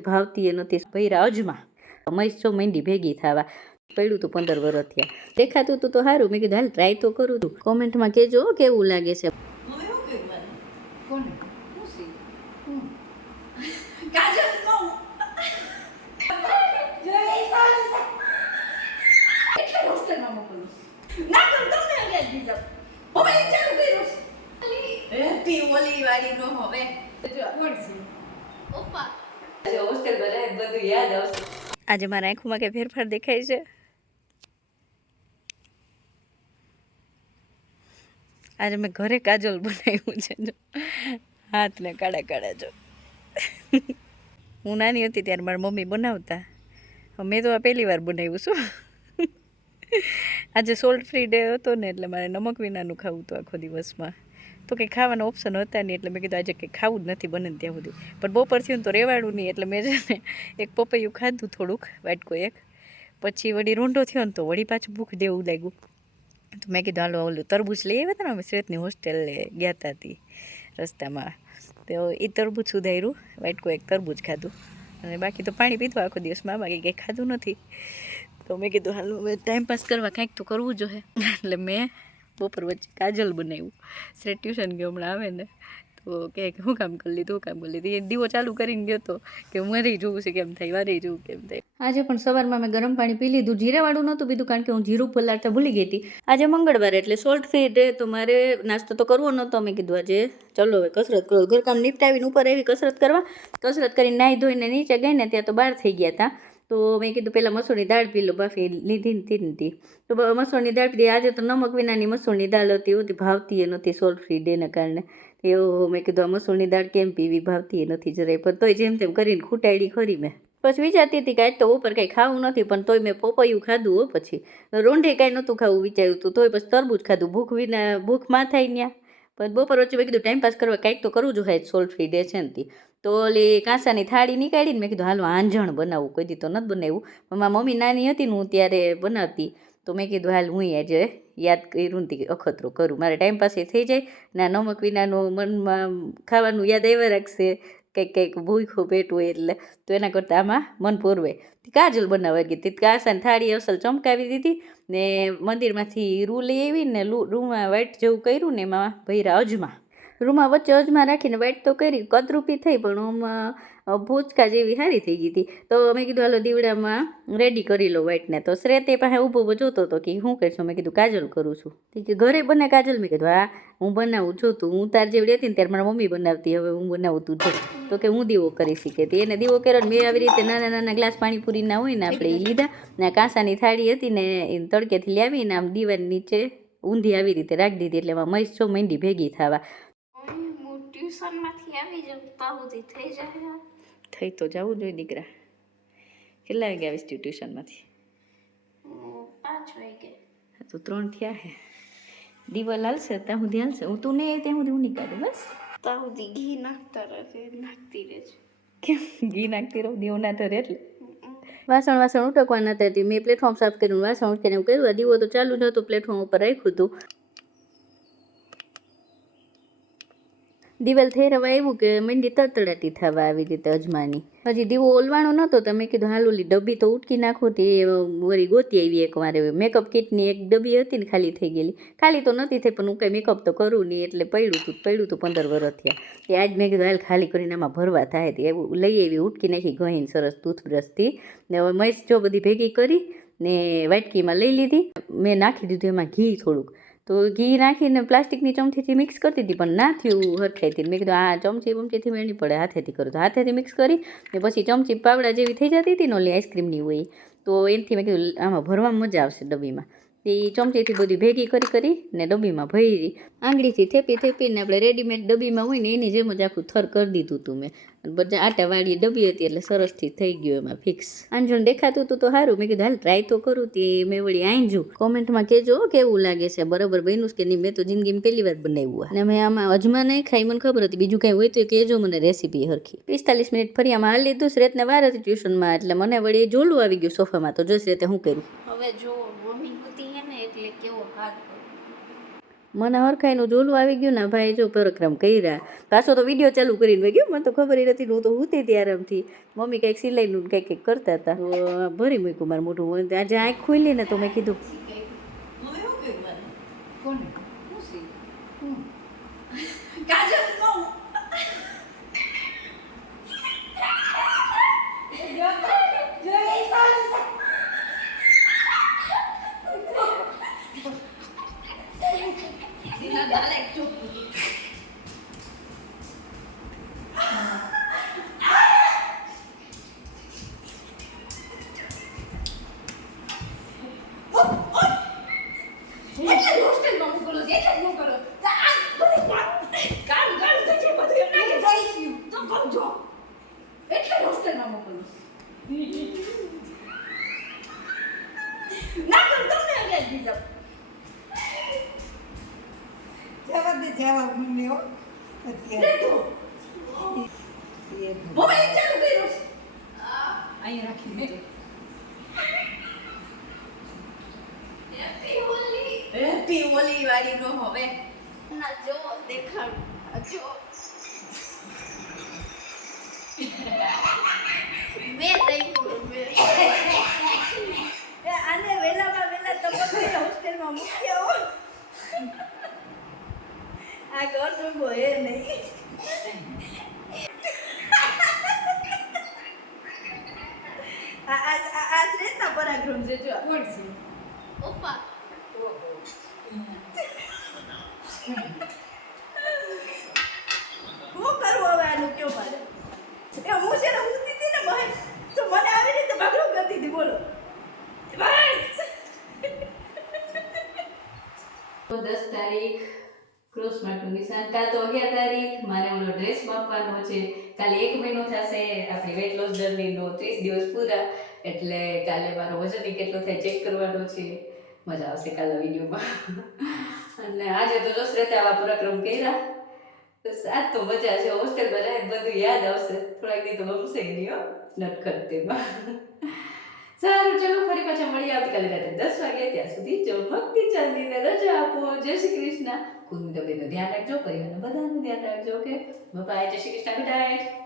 ભાવતી એ નથી ભૈરા અજમા મસ્ત છો મંડી ભેગી થવા પડ્યું તું 15 વર્ષ થયા દેખાતું તું તો સારું મેં કીધું હાલ ટ્રાય તો કરું તું કોમેન્ટમાં કહેજો કેવું લાગે છે આજે મારા આંખોમાં કઈ ફેરફાર દેખાય છે આજે મેં ઘરે કાજલ બનાવ્યું છે જો હાથને કાળા કાળા જો હું નાની હતી ત્યારે મારી મમ્મી બનાવતા મેં તો આ પહેલી વાર બનાવ્યું છું આજે સોલ્ટ ફ્રી ડે હતો ને એટલે મારે નમક વિનાનું ખાવું હતું આખો દિવસમાં તો કંઈ ખાવાનો ઓપ્શન હતા નહીં એટલે મેં કીધું આજે કંઈ ખાવું જ નથી બને ત્યાં સુધી પણ બપોર થયું તો રહેવાડું નહીં એટલે મેં છે ને એક પપૈયું ખાધું થોડુંક વાટકો એક પછી વળી રોંઢો થયો ને તો વળી પાછું ભૂખ દેવું લાગ્યું તો મેં કીધું હાલો ઓલું તરબૂચ લઈ આવ્યા હતા ને અમે શ્રેતની હોસ્ટેલે ગયા હતા હતી રસ્તામાં તો એ તરબૂચ સુધાર્યું વાટકો એક તરબૂચ ખાધું અને બાકી તો પાણી પીધું આખો દિવસમાં બાકી કંઈ ખાધું નથી તો મેં કીધું હાલો હવે ટાઈમપાસ કરવા કંઈક તો કરવું જોઈએ એટલે મેં બપોર વચ્ચે કાજલ બનાવ્યું શ્રેત ટ્યુશન ગયો હમણાં આવે ને તો કે શું કામ કરી લીધું એ દીવો ચાલુ કરીને ગયો તો કે મારે જોવું છે કેમ થાય મારે જોવું કેમ થાય આજે પણ સવારમાં મેં ગરમ પાણી પી લીધું જીરાવાળું નહોતું પીધું કારણ કે હું જીરું પલાળતા ભૂલી ગઈ હતી આજે મંગળવાર એટલે સોલ્ટ ફ્રી ડે તો મારે નાસ્તો તો કરવો નહોતો મેં કીધું આજે ચલો હવે કસરત કરો ઘરકામ નિપટાવીને ઉપર આવી કસરત કરીને નાહી ધોઈને નીચે ગઈ ને ત્યાં તો 12 થઈ ગયા હતા તો મેં કીધું પહેલાં મસૂરની દાળ પી લો બાફી લીધી નથી તો મસૂરની દાળ પીધી આજે તો નમક વિનાની મસૂરની દાળ હતી ભાવતી એ નથી સોલ્ટ ફ્રી ડેના કારણે એવું મેં કીધું આ મસૂરની દાળ કેમ પીવી ભાવતી એ નથી જરાય પણ તોય જેમ તેમ કરીને ખૂટાડી ખરી મેં પછી વિચારતી હતી કે આજ તો ઉપર કંઈ ખાવું નથી પણ તોય મેં પપૈયું ખાધું હો પછી રોંઢે કાંઈ નહોતું ખાવું વિચાર્યું હતું તોય પછી તરબૂચ ખાધું ભૂખ માં થાય ત્યાં પણ બપોર વચ્ચે મેં કીધું ટાઈમપાસ કરવા કંઈક તો કરવું જોઈએ સોલ્ટ ફ્રી ડે છે ને તો ઓલી કાંસાની થાળી નીકાળીને મેં કીધું હાલો આંજણ બનાવું કોઈ દી તો નથી બનાવ્યું પણ મારી મમ્મી નાની હતી ને હું ત્યારે બનાવતી તો મેં કીધું હાલ હું આજે યાદ કર્યું નથી અખતરો કરું મારે ટાઈમપાસ એ થઈ જાય ને નમક વિનાનું મનમાં ખાવાનું યાદ આવ્યા રાખશે કંઈક ભૂખ્યું પેટ હોય એટલે તો એના કરતાં આમાં મન પૂરવે કાજલ બનાવવા ગઈ હતી કાંસાની થાળી અસલ ચમકાવી દીધી ને મંદિરમાંથી રૂ લઈ આવી ને રૂમાં વાઈટ જેવું કર્યું ને એમાં ભૈરા અજમા રૂમાં વચ્ચે અજમા રાખીને વાઈટ તો કરી કદરૂપી થઈ પણ આમાં ભૂચકા જેવી સારી થઈ ગઈ હતી તો મેં કીધું હાલો દીવડામાં રેડી કરી લો વાઈટને તો શ્રેતે પાસે ઊભો જોતો હતો કે શું કરશો મેં કીધું કાજલ કરું છું કે ઘરે બને કાજલ મેં કીધું હા હું બનાવું છું તું હું તાર જેવી રહેતી ને ત્યારે મારા મમ્મી બનાવતી હવે હું બનાવું તું તો કે હું દીવો કરી શીખેતી એને દીવો કર્યો મેં આવી રીતે નાના ગ્લાસ પાણીપુરીના હોય ને આપણે એ લીધા ને કાંસાની થાળી હતી ને એ તડકેથી લાવીને આમ દીવાની નીચે ઊંધી આવી રીતે રાખી દીધી એટલે એમાં મસ્ત છો મંડી ભેગી થવા ટ્યુશનમાંથી આવી જાઉં તાહુથી થઈ જાય થઈ તો જવું જોઈએ દીકરા કેટલા વાગે આવીશ તું ટ્યુશનમાંથી 5 વાગે તો 3 થયા હે દીવલ હાલશે ત્યાં સુધી હાલશે હું તું નહીં આવી ત્યાં સુધી હું નહીં કાઢું બસ તાહુથી ઘી નાખતી રહેજો કેમ ઘી નાખતી રહું દીવો ના ઠરે એટલે વાસણ ઉટકવાના હતા મેં પ્લેટફોર્મ સાફ કર્યું વાસણ ઉટકીને એવું કર્યું દીવો તો ચાલુ જ હતો પ્લેટફોર્મ ઉપર રાખ્યું હતું દિવાલ થઈ રવા એવું કે મંડી તડતડાટી થવા આવી રીતે અજમાની હજી દીવો ઓલવાનો નહોતો તો મેં કીધું હાલ ઓલી ડબ્બી તો ઉટકી નાખું તે વળી ગોતી આવી એક વાર મેકઅપ કિટની એક ડબ્બી હતી ને ખાલી થઈ ગયેલી ખાલી તો નથી થઈ પણ હું કંઈ મેકઅપ તો કરું નહીં એટલે પડ્યું હતું 15 વર્ષ થયા એ આજ મેં કીધું હાલ ખાલી કરીને આમાં ભરવા થાય તે એવું લઈ આવી ઉટકી નાખી ગહીને સરસ ટૂથબ્રશથી ને હવે મસ્ત જો બધી ભેગી કરી ને વાટકીમાં લઈ લીધી મેં નાખી દીધું એમાં ઘી થોડુંક તો ઘી નાખીને પ્લાસ્ટિકની ચમચીથી મિક્સ કરતી હતી પણ ના થયું હરખાઈથી મેં કીધું આ ચમચીથી મેળવી પડે હાથેથી કરું તો હાથેથી મિક્સ કરી ને પછી ચમચી પાવડા જેવી થઈ જતી હતી ને ઓલી આઈસ્ક્રીમની હોય તો એનાથી મેં કીધું આમાં ભરવામાં મજા આવશે ડબ્બીમાં એ ચમચીથી બધી ભેગી કરી ને ડબ્બીમાં ભરી આંગળીથી થેપીને આપણે રેડીમેડ ડબ્બીમાં હોય ને એની જેમ જ આખું થર કરી દીધું હતું મેં બધા આટાવાળી ડબ્બી હતી એટલે સરસથી થઈ ગયું એમાં ફિક્સ આંજણ દેખાતું હતું તો સારું મેં કીધું હાલ ટ્રાય તો કરું તે મેં વળી આંજું કોમેન્ટમાં કહેજો કેવું લાગે છે બરાબર બન્યું કે નહીં મેં તો જિંદગીમાં પહેલી વાર બનાવ્યું અને મેં આમાં અજમા નહીં ખાઈ મને ખબર હતી બીજું કાંઈ હોય તો કહેજો મને રેસીપી હરખી 45 મિનિટ ફરી આમાં હાલ લીધું શ્રેતને વાર હતી ટ્યુશનમાં એટલે મને વળી જોલું આવી ગયું સોફામાં તો જો શ્રેતે શું કર્યું હવે જો મમ્મી હતી ને એટલે કેવો હાથ મને હરખાઈનું જોલું આવી ગયું ને ભાઈ જો પરિક્રમ કર્યા પાછો તો વિડીયો ચાલુ કરીને ગયો મને તો ખબર નથી હું તો હુતી હતી આરામથી મમ્મી કંઈક સિલાઈનું કંઈક કંઈક કરતા હતા તો ભરી મૂક્યું મારું મોઢું આજે આંખ ખુલી ને તો મેં કીધું હેપી હોલી વાળી નો હવે ના જો દેખાડું જો મેં નહીં બોલું આને વેલામાં વેલા તમે હોસ્ટેલમાં મૂક્યો આ ઘર ડૂબો હે નહીં આ શ્રેષ્ઠ પરાક્રમ છે જો કોણ છે પપ્પા હું કરું હવે આનું કયો મારે એ હું છે ને હું દીધી ને બહેન તો મને આવી રીતે ભાગડો કરતી હતી બોલો બસ 10 તારીખ ક્રોસ માટનું નિશાન કાલ તો 11 તારીખ મારે ઓલો ડ્રેસ માપવાનો છે કાલે 1 મહિનો થશે આપણી વેટ લોસ જર્નીનો 30 દિવસ પૂરા એટલે કાલે મારો વજન કેટલો થાય ચેક કરવાનો છે મજા આવશે કાલના વિડીયોમાં અને આજે તો જો શ્રેતા આવા પરાક્રમ કર્યા બસ આજ તો મજા છે હોસ્ટેલમાં રહે બધું યાદ આવશે થોડાક દી તો ગમશે નહીં હો નટખટ તેમાં સારું ચલો ફરી પાછા મળીએ આવતીકાલે રાતે 10 વાગે ત્યાં સુધી ચમકતી ચાંદીને રજા આપો જય શ્રી કૃષ્ણ ખુદની તબિયતનું ધ્યાન રાખજો પરિવારનું બધાનું ધ્યાન રાખજો ઓકે બાય જય શ્રી કૃષ્ણ ગુડ નાઇટ